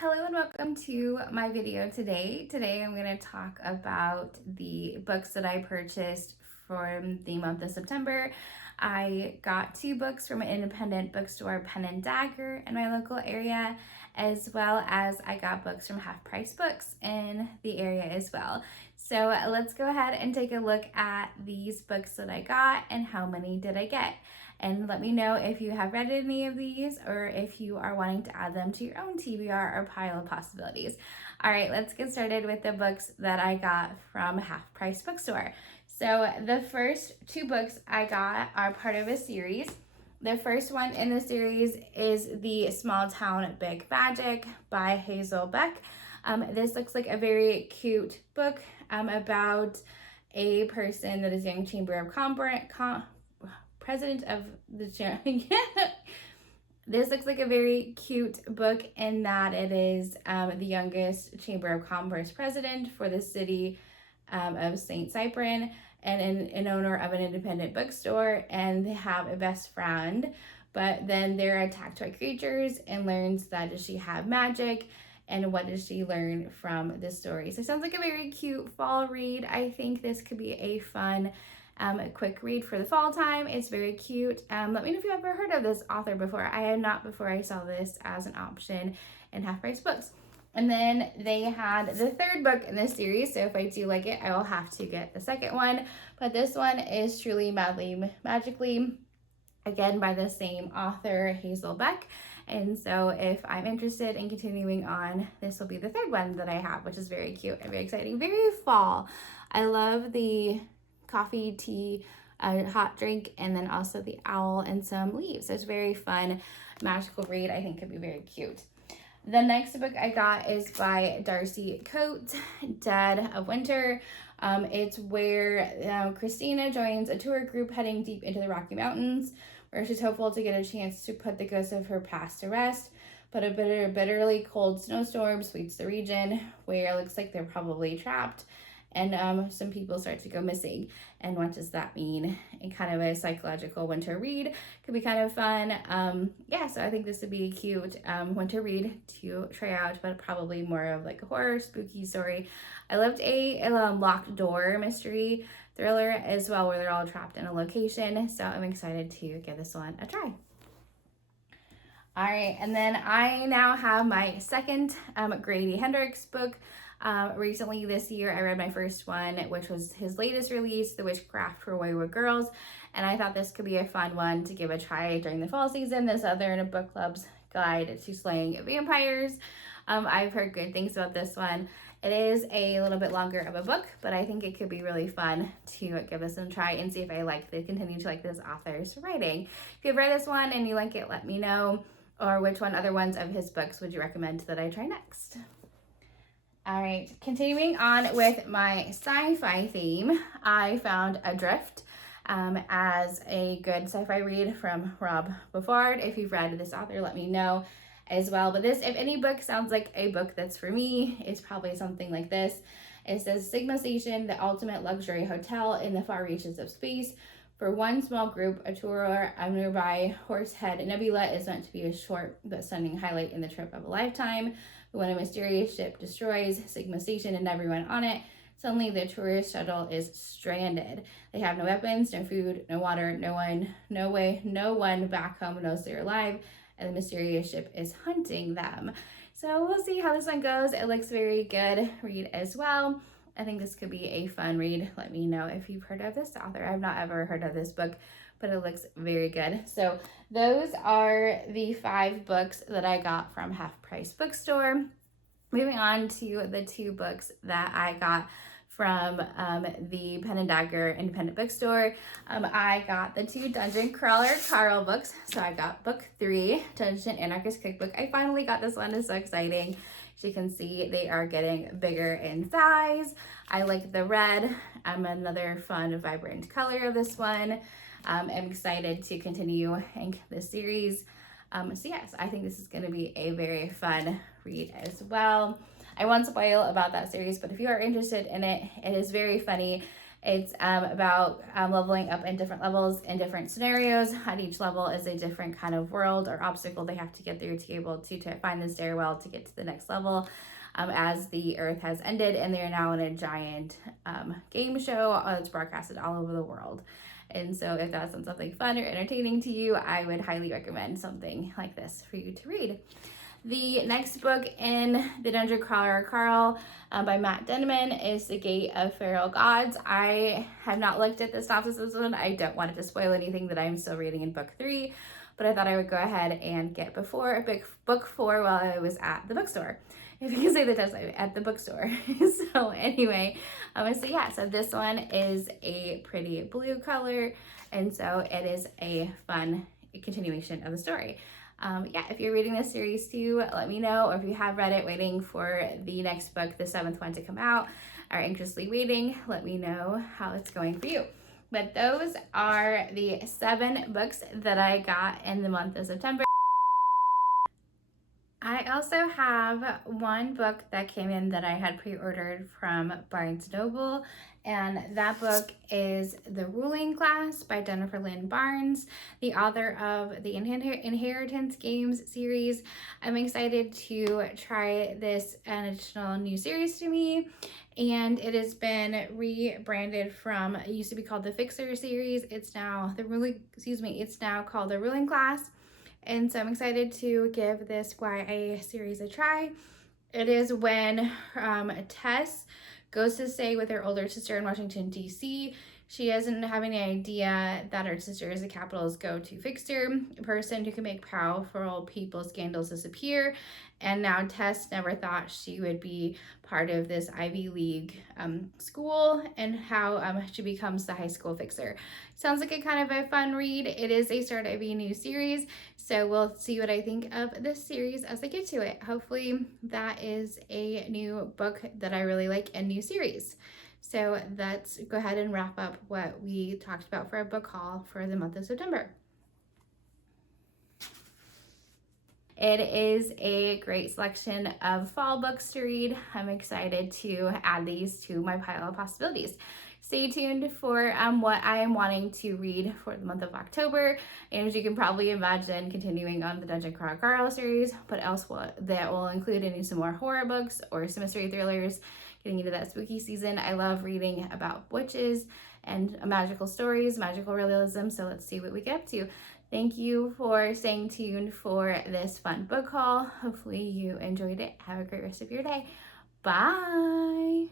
Hello and welcome to my video today. Today I'm going to talk about the books that I purchased from the month of September. I got 2 books from an independent bookstore, Pen and Dagger, in my local area, as well as I got books from Half Price Books in the area as well. So let's go ahead and take a look at these books that I got and how many did I get. And let me know if you have read any of these or if you are wanting to add them to your own TBR or pile of possibilities. All right, let's get started with the books that I got from Half Price Bookstore. So the first 2 books I got are part of a series. The first one in the series is The Small Town Big Magic by Hazel Beck. This looks like a very cute book about a person that is young Chamber of President of the This looks like a very cute book in that it is the youngest Chamber of Commerce president for the city of St. Cyprian and an owner of an independent bookstore, and they have a best friend, but then they're attacked by creatures and learns that does she have magic and what does she learn from this story. So it sounds like a very cute fall read. I think this could be a fun a quick read for the fall time. It's very cute. Let me know if you've ever heard of this author before. I had not before I saw this as an option in Half Price Books. And then they had the 3rd book in this series, so if I do like it, I will have to get the 2nd one. But this one is Truly Madly Magically, again by the same author, Hazel Beck. And so if I'm interested in continuing on, this will be the 3rd one that I have, which is very cute and very exciting, very fall. I love the coffee, tea, a hot drink, and then also the owl and some leaves. So it's very fun, magical read. I think could be very cute. The next book I got is by Darcy Coates, Dead of Winter. It's where Christina joins a tour group heading deep into the Rocky Mountains, where she's hopeful to get a chance to put the ghosts of her past to rest. But a bitterly cold snowstorm sweeps the region, where it looks like they're probably trapped. And some people start to go missing. And what does that mean? In kind of a psychological winter read. Could be kind of fun. So I think this would be a cute winter read to try out, but probably more of like a horror, spooky story. I loved a locked door mystery thriller as well, where they're all trapped in a location. So I'm excited to give this one a try. All right, and then I now have my 2nd Grady Hendrix book. Recently this year, I read my first one, which was his latest release, The Witchcraft for Wayward Girls, and I thought this could be a fun one to give a try during the fall season. This other in a book club's guide to slaying vampires. I've heard good things about this one. It is a little bit longer of a book, but I think it could be really fun to give this a try and see if I continue to like this author's writing. If you've read this one and you like it, let me know. Or which other ones of his books would you recommend that I try next? All right, continuing on with my sci-fi theme, I found Adrift as a good sci-fi read from Rob Boffard. If you've read this author, let me know as well. But this, if any book sounds like a book that's for me, it's probably something like this. It says, Sigma Station, the ultimate luxury hotel in the far reaches of space. For one small group, a tour of nearby Horsehead Nebula is meant to be a short but stunning highlight in the trip of a lifetime. But when a mysterious ship destroys Sigma Station and everyone on it, suddenly the tourist shuttle is stranded. They have no weapons, no food, no water, no one back home knows they're alive, and the mysterious ship is hunting them. So we'll see how this one goes. It looks very good read as well. I think this could be a fun read. Let me know if you've heard of this author. I've not ever heard of this book, but it looks very good. So those are the 5 books that I got from Half Price Bookstore. Moving on to the 2 books that I got from the Pen and Dagger independent bookstore. I got the 2 Dungeon Crawler Carl books. So I got book 3, Dungeon Anarchist Cookbook. I finally got this one. It's so exciting. As you can see, they are getting bigger in size. I like the red. Another fun, vibrant color of this one. I'm excited to continue in this series. So yes, I think this is going to be a very fun read as well. I won't spoil about that series, but if you are interested in it, it is very funny. It's about leveling up in different levels in different scenarios. At each level is a different kind of world or obstacle they have to get through to be able to find the stairwell to get to the next level. As the Earth has ended and they're now in a giant game show that's broadcasted all over the world. And so if that sounds something fun or entertaining to you, I would highly recommend something like this for you to read. The next book in the Dungeon Crawler Carl by Matt Dinniman is The Gate of Feral Gods. I have not looked at the synopsis of this one. I don't want it to spoil anything that I'm still reading in book 3, but I thought I would go ahead and get before book 4 while I was at the bookstore. If you can say the title, at the bookstore. So anyway, so this one is a pretty blue color, and so it is a fun continuation of the story. If you're reading this series too, let me know, or if you have read it, waiting for the next book, the 7th one, to come out, or anxiously waiting, let me know how it's going for you. But those are the 7 books that I got in the month of September. I also have one book that came in that I had pre-ordered from Barnes & Noble, and that book is The Ruling Class by Jennifer Lynn Barnes, the author of the Inheritance Games series. I'm excited to try this additional new series to me, and it has been rebranded from, it used to be called the Fixer series. It's now called The Ruling Class. And so I'm excited to give this YA series a try. It is when Tess goes to stay with her older sister in Washington, D.C. She doesn't have any idea that her sister is the Capitol's go-to fixer, a person who can make powerful people's scandals disappear. And now Tess never thought she would be part of this Ivy League school, and how she becomes the high school fixer. Sounds like a kind of a fun read. It is a start of a new series, so we'll see what I think of this series as I get to it. Hopefully that is a new book that I really like and new series. So let's go ahead and wrap up what we talked about for a book haul for the month of September. It is a great selection of fall books to read. I'm excited to add these to my pile of possibilities. Stay tuned for what I am wanting to read for the month of October. And as you can probably imagine, continuing on the Dungeon Crawler Carl series, but else that will include some more horror books or some mystery thrillers. Getting into that spooky season. I love reading about witches and magical stories, magical realism. So let's see what we get up to. Thank you for staying tuned for this fun book haul. Hopefully you enjoyed it. Have a great rest of your day. Bye.